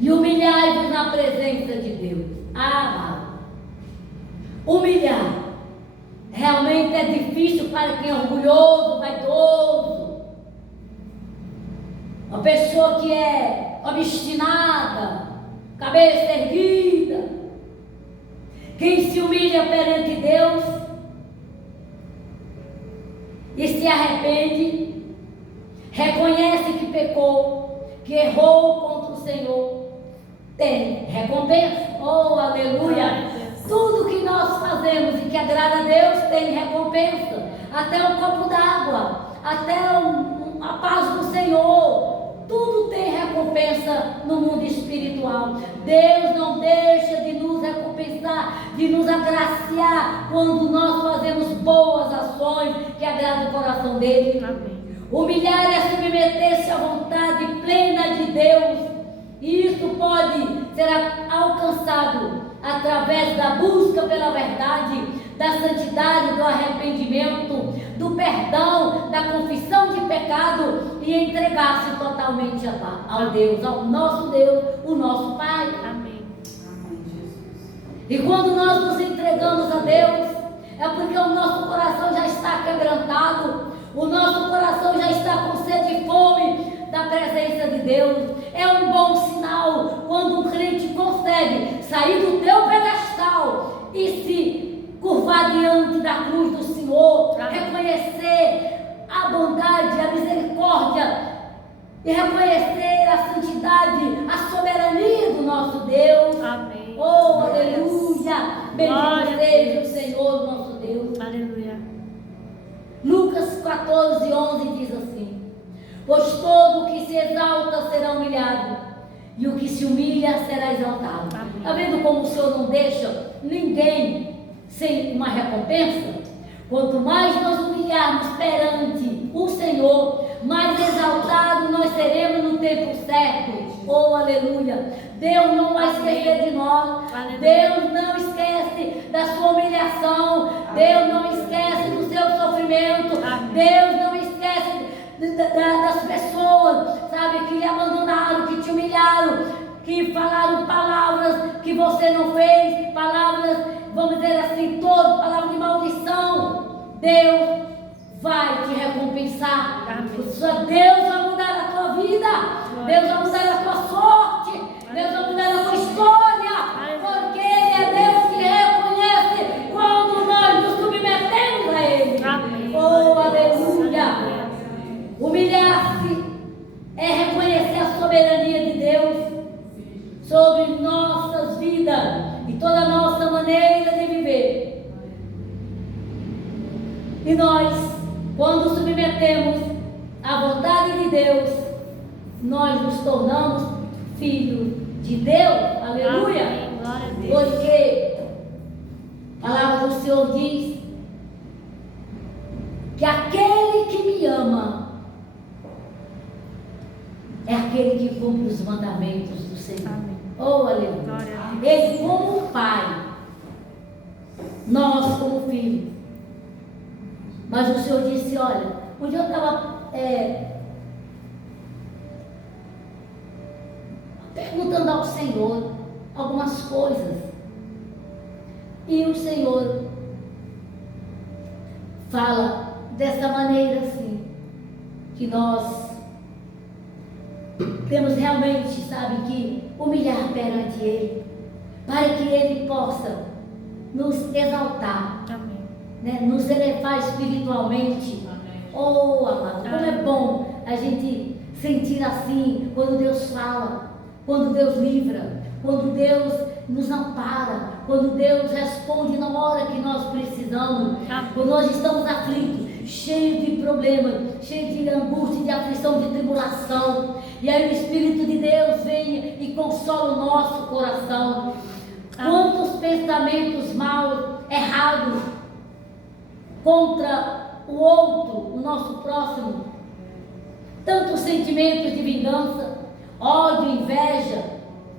E humilhai-vos na presença de Deus. Amado, humilhar realmente é difícil para quem é orgulhoso, vaidoso, uma pessoa que é obstinada, cabeça erguida. Quem se humilha perante Deus e se arrepende, reconhece que pecou, que errou contra o Senhor, tem recompensa. Oh, aleluia! Tudo que nós fazemos e que agrada a Deus tem recompensa. Até um copo d'água, até a paz do Senhor, tudo tem recompensa no mundo espiritual. Deus não deixa de nos recompensar, de nos agraciar quando nós fazemos boas ações que agradam o coração dele. Amém. Humilhar é submeter-se à vontade plena de Deus. E isso pode ser alcançado através da busca pela verdade, da santidade, do arrependimento, do perdão, da confissão de pecado e entregar-se totalmente ao Deus, ao nosso Deus, o nosso Pai. Amém. E quando nós nos entregamos a Deus, é porque o nosso coração já está quebrantado, o nosso coração já está com sede e fome da presença de Deus. É um bom sinal quando um crente consegue sair do teu pedestal e se curvar diante da cruz do Senhor, reconhecer a bondade, a misericórdia e reconhecer a santidade, a soberania do nosso Deus. Amém. Oh, aleluia! Bendito seja o Senhor, nosso Deus. Aleluia. Lucas 14:11 diz assim: pois todo o que se exalta será humilhado, e o que se humilha será exaltado. Está vendo como o Senhor não deixa ninguém sem uma recompensa? Quanto mais nós humilharmos perante o Senhor, mais exaltado nós seremos no tempo certo. Oh, aleluia! Deus não vai esquecer de nós. Aleluia. Deus não esquece da sua humilhação. Deus não esquece do seu sofrimento. Deus não esquece das pessoas, sabe, que lhe abandonaram, que te humilharam, que falaram palavras que você não fez, palavras, vamos dizer assim, palavras de maldição. Deus vai te recompensar. Só Deus vai mudar a tua vida. Deus vai mudar a tua sorte. Deus vai mudar a tua história. Porque Ele é Deus que reconhece quando nós nos submetemos a Ele. Oh, aleluia! Humilhar-se é reconhecer a soberania de Deus sobre nossas vidas e toda a nossa maneira de viver. E nós, quando submetemos à vontade de Deus, nós nos tornamos filhos de Deus. Aleluia! Amém. Glória a Deus. Porque a palavra do Senhor diz que aquele que me ama é aquele que cumpre os mandamentos do Senhor. Amém. Oh, aleluia. Glória a Deus. Ele como pai, nós como filhos. Mas o Senhor disse, olha, um dia eu estava perguntando ao Senhor algumas coisas. E o Senhor fala dessa maneira assim, que nós temos realmente, sabe, que humilhar perante Ele, para que Ele possa nos exaltar, Amém. né, nos elevar espiritualmente. Oh, amado, como é bom a gente sentir assim, quando Deus fala, quando Deus livra, quando Deus nos ampara, quando Deus responde na hora que nós precisamos, quando nós estamos aflitos, cheios de problemas, cheios de angústia, de aflição, de tribulação, e aí o Espírito de Deus vem e consola o nosso coração. Quantos pensamentos maus, errados, contra o outro, o nosso próximo, tantos sentimentos de vingança, ódio, inveja,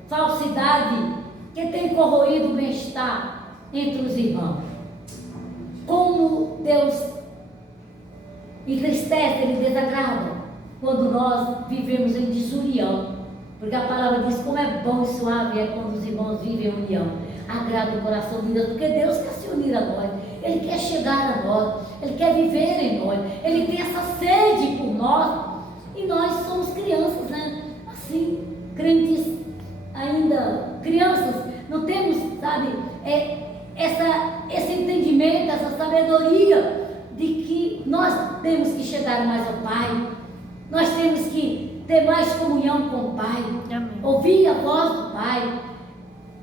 falsidade, que tem corroído o bem-estar entre os irmãos. Como Deus entristece, Ele desagrada quando nós vivemos em desunião, porque a palavra diz como é bom e suave é quando os irmãos vivem em união. Agrada o coração de Deus, porque Deus quer se unir a nós, Ele quer chegar a nós, Ele quer viver em nós, Ele tem essa sede por nós, e nós somos crianças, né? Assim, crentes ainda, crianças, não temos, sabe, esse entendimento, essa sabedoria de que nós temos que chegar mais ao Pai. Nós temos que ter mais comunhão com o Pai. Amém. Ouvir a voz do Pai.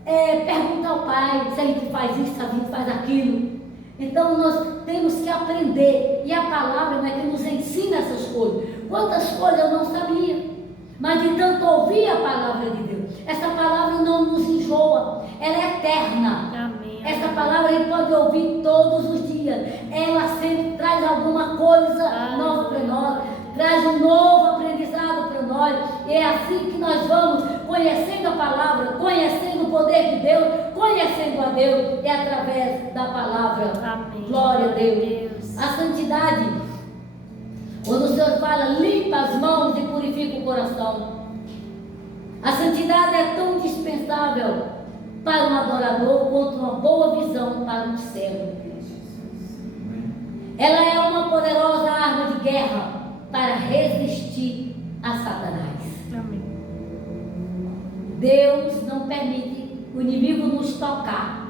Perguntar ao Pai se a gente faz isso, se a gente faz aquilo. Então nós temos que aprender. E a palavra é que nos ensina essas coisas. Quantas coisas eu não sabia. Mas de tanto ouvir a palavra de Deus. Essa palavra não nos enjoa. Ela é eterna. Amém. Essa palavra a gente pode ouvir todos os dias. Ela sempre traz alguma coisa nova para nós. Traz um novo aprendizado para nós. E é assim que nós vamos conhecendo a palavra, conhecendo o poder de Deus, conhecendo a Deus. É através da palavra. Amém. Glória a Deus. A santidade, quando o Senhor fala, limpa as mãos e purifica o coração. A santidade é tão indispensável para um adorador quanto uma boa visão para um servo. Ela é uma poderosa arma de guerra para resistir a Satanás. Amém. Deus não permite o inimigo nos tocar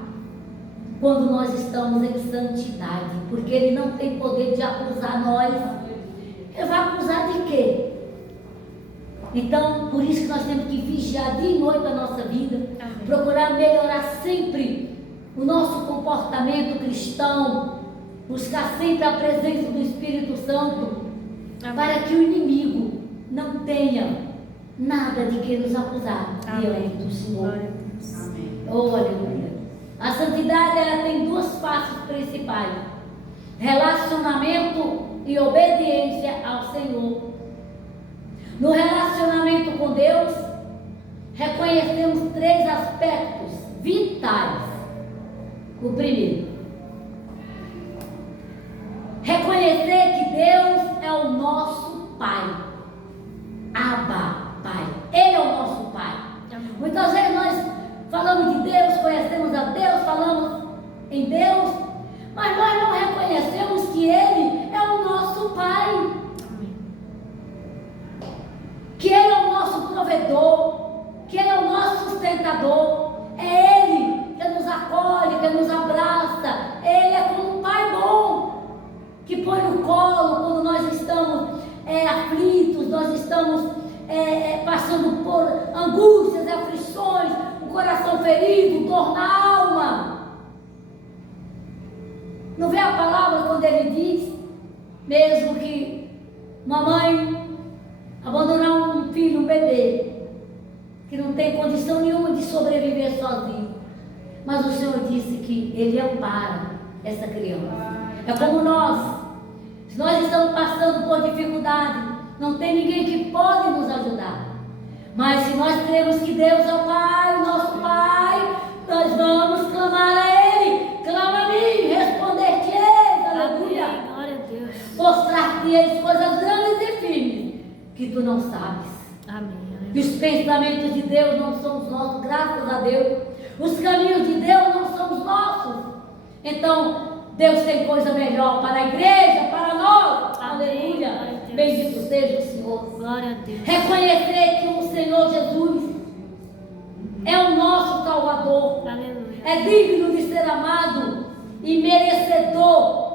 quando nós estamos em santidade, porque ele não tem poder de acusar nós. Ele vai acusar de quê? Então, por isso que nós temos que vigiar dia e noite a nossa vida. Amém. Procurar melhorar sempre o nosso comportamento cristão, buscar sempre a presença do Espírito Santo, Amém. para que o inimigo não tenha nada de que nos acusar diante do Senhor. Glória a Deus. Amém. Oh, aleluia. A santidade, ela tem duas faces principais: relacionamento e obediência ao Senhor. No relacionamento com Deus, reconhecemos 3 aspectos vitais. O primeiro, reconhecer que Deus é o nosso Pai. Abba, Pai. Ele é o nosso Pai. Amém. Muitas vezes nós falamos de Deus, conhecemos a Deus, falamos em Deus, mas nós não reconhecemos que Ele é o nosso Pai. Amém. Que Ele é o nosso provedor, que Ele é o nosso sustentador. É Ele que nos acolhe, que nos abraça. Ele é como um Pai bom, que põe no colo quando nós estamos aflitos, nós estamos passando por angústias, aflições, o coração ferido, dor na alma. Não vê a palavra quando Ele diz, mesmo que uma mãe abandonar um filho, um bebê, que não tem condição nenhuma de sobreviver sozinho, mas o Senhor disse que Ele ampara essa criança. É como nós, se nós estamos passando por dificuldade, não tem ninguém que pode nos ajudar, mas se nós cremos que Deus é o Pai, o nosso Pai, nós vamos clamar a Ele. Clama a mim, responder-te-eis, aleluia. Amém. Glória a Deus. Mostrar-te-eis coisas grandes e firmes que tu não sabes. Amém. E os pensamentos de Deus não são os nossos, graças a Deus. Os caminhos de Deus não são os nossos. Então, Deus tem coisa melhor para a igreja, para nós. Amém. Aleluia. Bendito seja o Senhor. Glória a Deus. Reconhecer que o Senhor Jesus é o nosso Salvador. Aleluia. É digno de ser amado e merecedor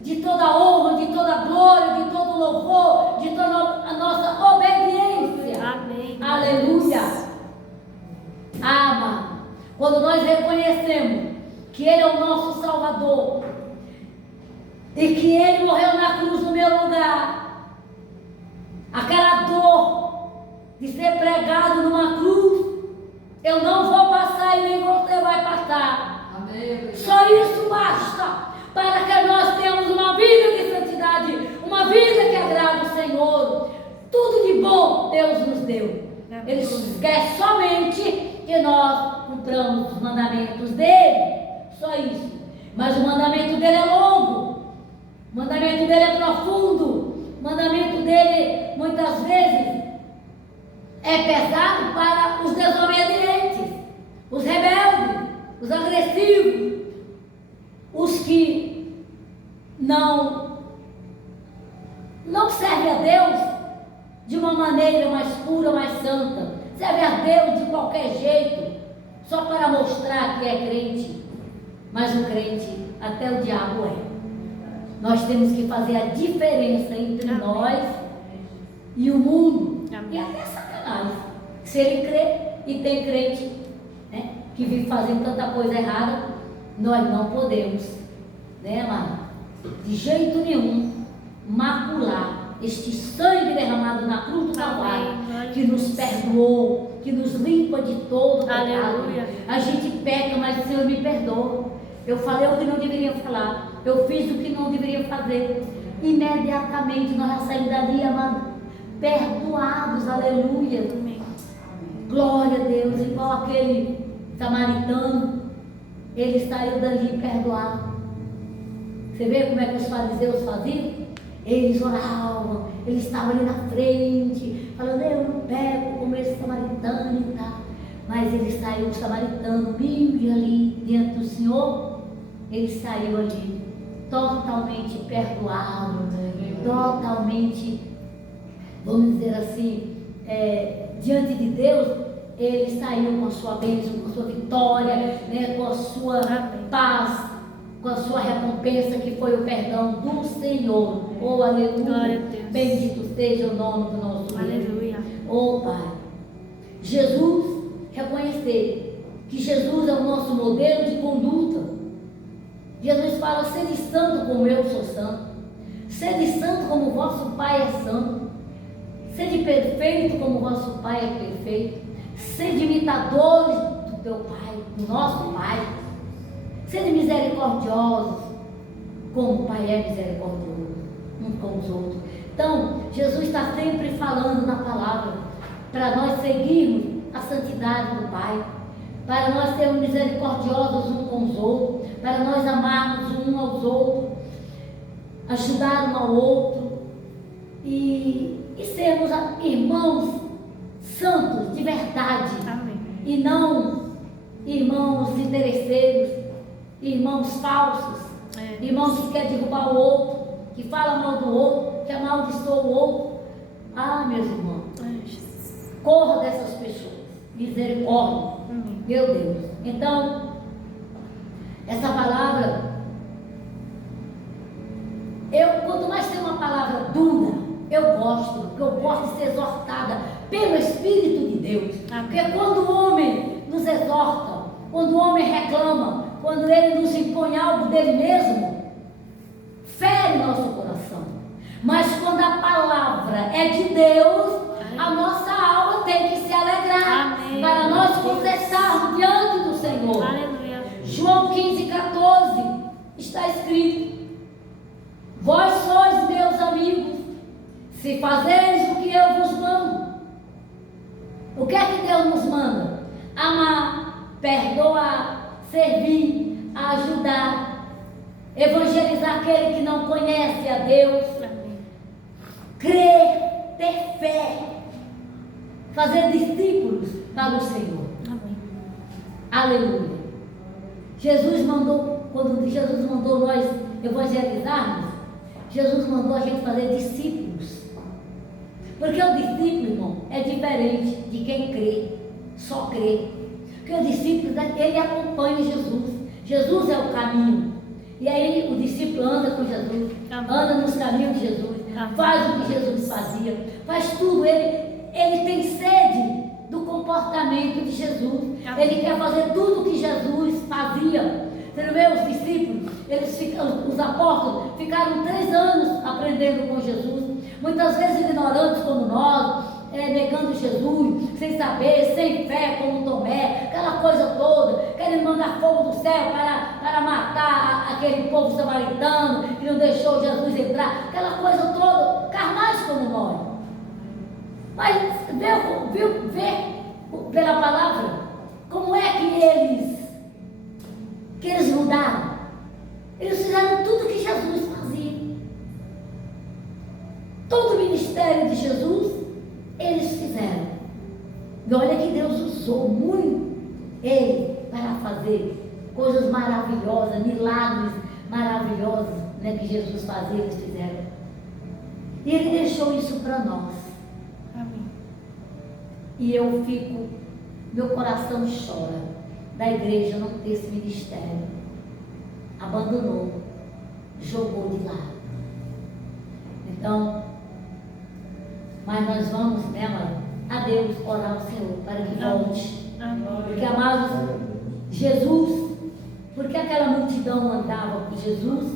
de toda honra, de toda glória, de todo louvor, de toda a nossa obediência. Amém. Aleluia. Ama. Quando nós reconhecemos que Ele é o nosso Salvador e que Ele morreu na cruz no meu lugar, aquela dor de ser pregado numa cruz, eu não vou passar e nem você vai passar. Amém. Só isso basta para que nós tenhamos uma vida de santidade, uma vida que agrada o Senhor. Tudo de bom Deus nos deu. Ele quer somente que nós cumpramos os mandamentos dele. Só isso. Mas o mandamento dele é longo. O mandamento dele é profundo. O mandamento dele, muitas vezes, é pesado para os desobedientes, os rebeldes, os agressivos, os que não servem a Deus de uma maneira mais pura, mais santa. Serve a Deus de qualquer jeito, só para mostrar que é crente. Mas o crente, até o diabo é. Nós temos que fazer a diferença entre nós e o mundo. Amém. E até sacanagem. Se ele crê e tem crente, né, que vive fazendo tanta coisa errada, nós não podemos, né, amado? De jeito nenhum macular este sangue derramado na cruz do Calvário, Amém. que nos perdoou, que nos limpa de todo pecado. Aleluia. A gente peca, mas o Senhor me perdoa. Eu falei o que não deveria falar, eu fiz o que não deveria fazer. Imediatamente nós já saímos dali, amado, perdoados, aleluia. Amém. Glória a Deus, igual aquele samaritano, ele saiu dali perdoado. Você vê como é que os fariseus faziam? Eles oravam, eles estavam ali na frente, falando, eu não pego como esse samaritano e tal. Mas ele saiu, o samaritano, bem ali diante do Senhor, ele saiu ali totalmente perdoado, totalmente, vamos dizer assim, diante de Deus, ele saiu com a sua bênção, com a sua vitória, né, com a sua paz, com a sua recompensa, que foi o perdão do Senhor. Oh, aleluia. Glória a Deus. Bendito seja o nome do nosso Deus. Aleluia. Oh, Pai. Jesus, reconhecer que Jesus é o nosso modelo de conduta. Jesus fala, sede santo como eu sou santo. Sede santo como o vosso Pai é santo. Sede perfeito como o vosso Pai é perfeito. Sede imitadores do teu Pai, do nosso Pai. Sede misericordiosos, como o Pai é misericordioso, uns com os outros. Então, Jesus está sempre falando na palavra, para nós seguirmos a santidade do Pai, para nós sermos misericordiosos uns com os outros, para nós amarmos uns aos outros, ajudar um ao outro, e sermos irmãos santos de verdade. Amém. E não irmãos interesseiros, irmãos falsos, irmãos que querem derrubar o outro, que falam mal do outro, que amaldiçoam o outro. Ah, meus irmãos, corra dessas pessoas, misericórdia, meu Deus. Então, essa palavra, quanto mais tem uma palavra dura, eu gosto, porque eu gosto de ser exortada pelo Espírito de Deus. Porque quando o homem nos exorta, quando o homem reclama, quando ele nos impõe algo dele mesmo, fere nosso coração. Mas quando a palavra é de Deus, a nossa alma tem que se alegrar. Amém. Para nós confessarmos diante do Senhor. Aleluia. João 15,14 está escrito: vós sois meus amigos, se fazeres o que eu vos mando. O que é que Deus nos manda? Amar, perdoar, servir, ajudar, evangelizar aquele que não conhece a Deus, crer, ter fé, fazer discípulos para o Senhor. Amém. Aleluia. Jesus mandou, quando Jesus mandou nós evangelizarmos, Jesus mandou a gente fazer discípulos. Porque o discípulo, irmão, é diferente de quem crê, só crê. Porque o discípulo, ele acompanha Jesus. Jesus é o caminho. E aí o discípulo anda com Jesus, anda nos caminhos de Jesus, faz o que Jesus fazia, faz tudo. Ele tem sede do comportamento de Jesus. Ele quer fazer tudo o que Jesus fazia. Você não vê os discípulos? Os apóstolos ficaram 3 anos aprendendo com Jesus. Muitas vezes ignorantes como nós, negando Jesus, sem saber, sem fé como Tomé, aquela coisa toda, querendo mandar fogo do céu para matar aquele povo samaritano que não deixou Jesus entrar, aquela coisa toda, carnais como nós. Mas vê pela palavra como é que eles mudaram. Eles fizeram tudo que Jesus fazia. Todo o ministério de Jesus, eles fizeram. E olha que Deus usou muito ele para fazer coisas maravilhosas, milagres maravilhosos, né, que Jesus fazia, eles fizeram. E ele deixou isso para nós. Amém. E eu fico, meu coração chora da igreja não ter esse ministério. Abandonou, jogou de lado. Então, Mas nós vamos, né, amado, a Deus orar ao Senhor para que volte. Amém. Porque, amados, Jesus, porque aquela multidão andava com Jesus?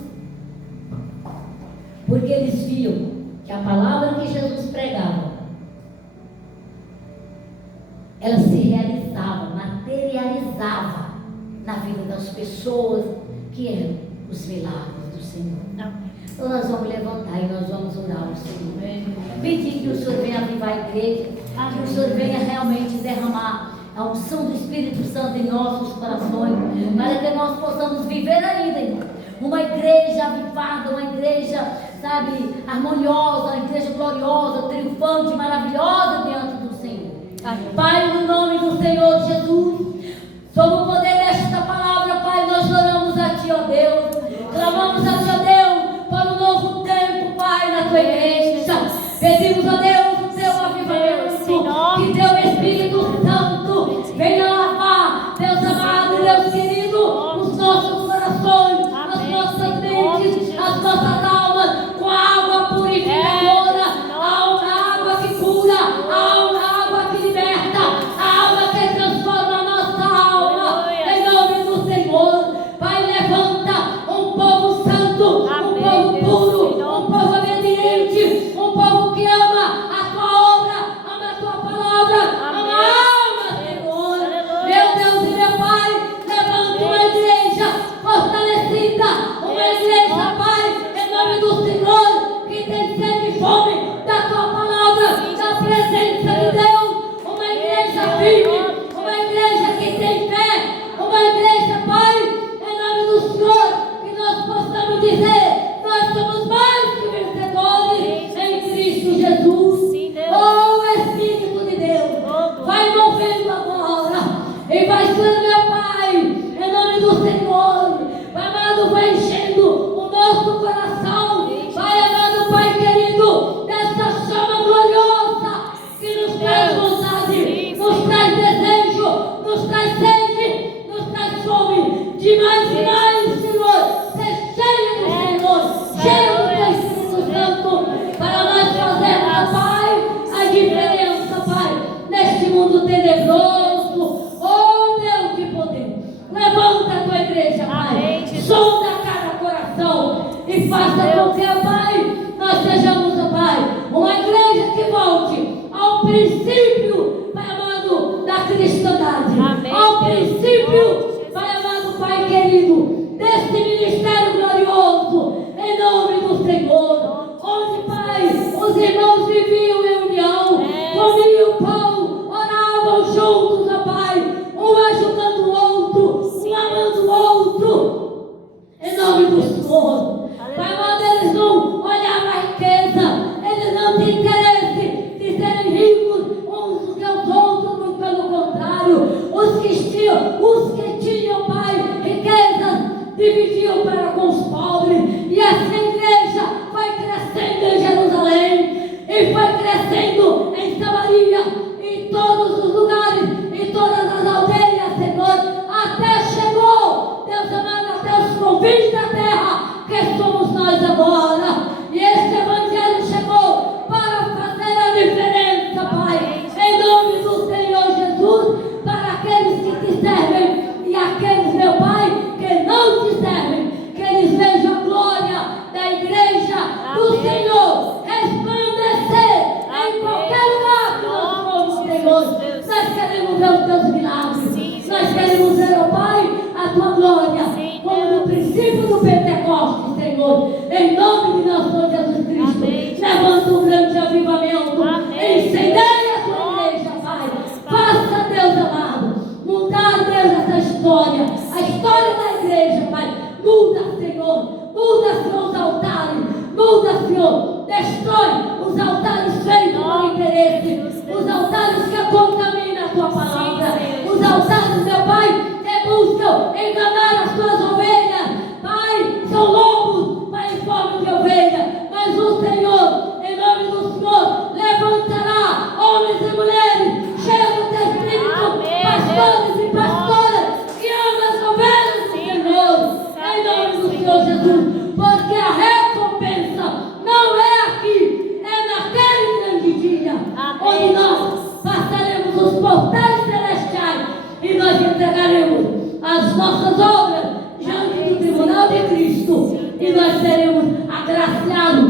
Porque eles viam que a palavra que Jesus pregava, ela se realizava, materializava na vida das pessoas, que eram os milagres do Senhor. Amém. Então nós vamos levantar e nós vamos orar ao Senhor. Pedir que o Senhor venha avivar a igreja, que o Senhor venha realmente derramar a unção do Espírito Santo em nossos corações, para que nós possamos viver ainda, irmão, uma igreja avivada, uma igreja, sabe, harmoniosa, uma igreja gloriosa, triunfante, maravilhosa diante do Senhor. Pai, no nome do Senhor Jesus, sob o poder desta palavra, Pai, nós oramos a Ti, ó Deus, clamamos a Ti, ó Deus, para um novo tempo, Pai, na Tua igreja. Pedimos a Deus o Teu avivamento, que Teu Espírito Santo venha lavar, Deus amado, Deus querido, os nossos corações, as nossas mentes, as nossas almas, com a água purificadora, a água que cura, a água que liberta, a água que transforma a nossa alma, em nome do Senhor. Pai, levanta um povo santo, um povo puro, um povo obediente, um povo que ama a Tua obra, ama a Tua palavra, ama a alma, Senhor. Meu Deus e meu Pai, levanta uma igreja fortalecida, uma igreja, Pai, em nome do Senhor, que tem sede e fome da Tua palavra, da presença de Deus, uma igreja firme, uma igreja que tem fé, uma igreja, Pai, em nome do Senhor, que nós possamos dizer, nós somos mais que vencedores em Cristo Jesus. Oh, Espírito de Deus, vai movendo agora e vai sendo, meu Pai, em nome do Senhor. Pai amado, vai enchendo o nosso coração, Pai amado, Pai querido, dessa chama gloriosa que nos traz vontade, nos traz desejo, nos traz sede, nos traz fome de mais e mais, Senhor. Ser cheio do Senhor, cheio do Teu Espírito Santo, para nós fazermos, Pai, a diferença, Pai, neste mundo tenebroso. Oh, Deus de poder, levanta a Tua igreja, Pai, sonda cada coração e faça com que, Pai, nós sejamos, Pai, uma igreja que volte ao princípio, Pai amado, da cristandade, ao princípio, Pai amado, Pai querido, deste ministério glorioso, em nome do Senhor, onde, Pai, os irmãos viviam em união, comiam pão, oravam juntos, ó Pai, um ajudando o outro, um amando o outro, em nome do Senhor. Pai amado, eles não olhavam a riqueza, eles não tinham interesse de serem ricos uns do que os outros, muito pelo contrário, os que tinham, Pai, riquezas, dividiam para com os pobres, e essa igreja foi crescendo em Jerusalém, e foi crescendo em Samaria, em todos os lugares, em todas as aldeias, Senhor, até chegou, Deus amado, até os confins da terra, que somos nós agora, e esse evangelho chegou para fazer a diferença, Pai, em nome do Senhor Jesus, para aqueles que te servem, e aqueles, meu Pai, que não te servem, que eles vejam a glória da igreja do Senhor resplandecer em qualquer lugar que nós formos, Senhor. Nós queremos ver os Teus milagres, nós queremos ver, ó Pai, a Tua glória, como no princípio do Pentecostes, Senhor, em nome de nosso Senhor Jesus Cristo. Levanta um grande avivamento, incendeia a Tua igreja, Pai, faça, Deus amado, mudar, Deus, essa história, a história da igreja, Pai, muda, Senhor, muda, Senhor, os altares, muda, Senhor, destrói os altares feitos por interesse, os altares que contaminam a Tua palavra, os altares, meu Pai, que buscam enganar as Tuas ovelhas, Pai, são lobos, Pai, em forma de ovelha, mas o Senhor, em nome do Senhor, levantará homens e mulheres cheios do Teu Espírito, pastores e pastoras, que amam as ovelhas do Senhor, em nome do Senhor Jesus, porque a recompensa não é aqui, é naquele grande dia. obras diante do tribunal de Cristo. E nós seremos agraciados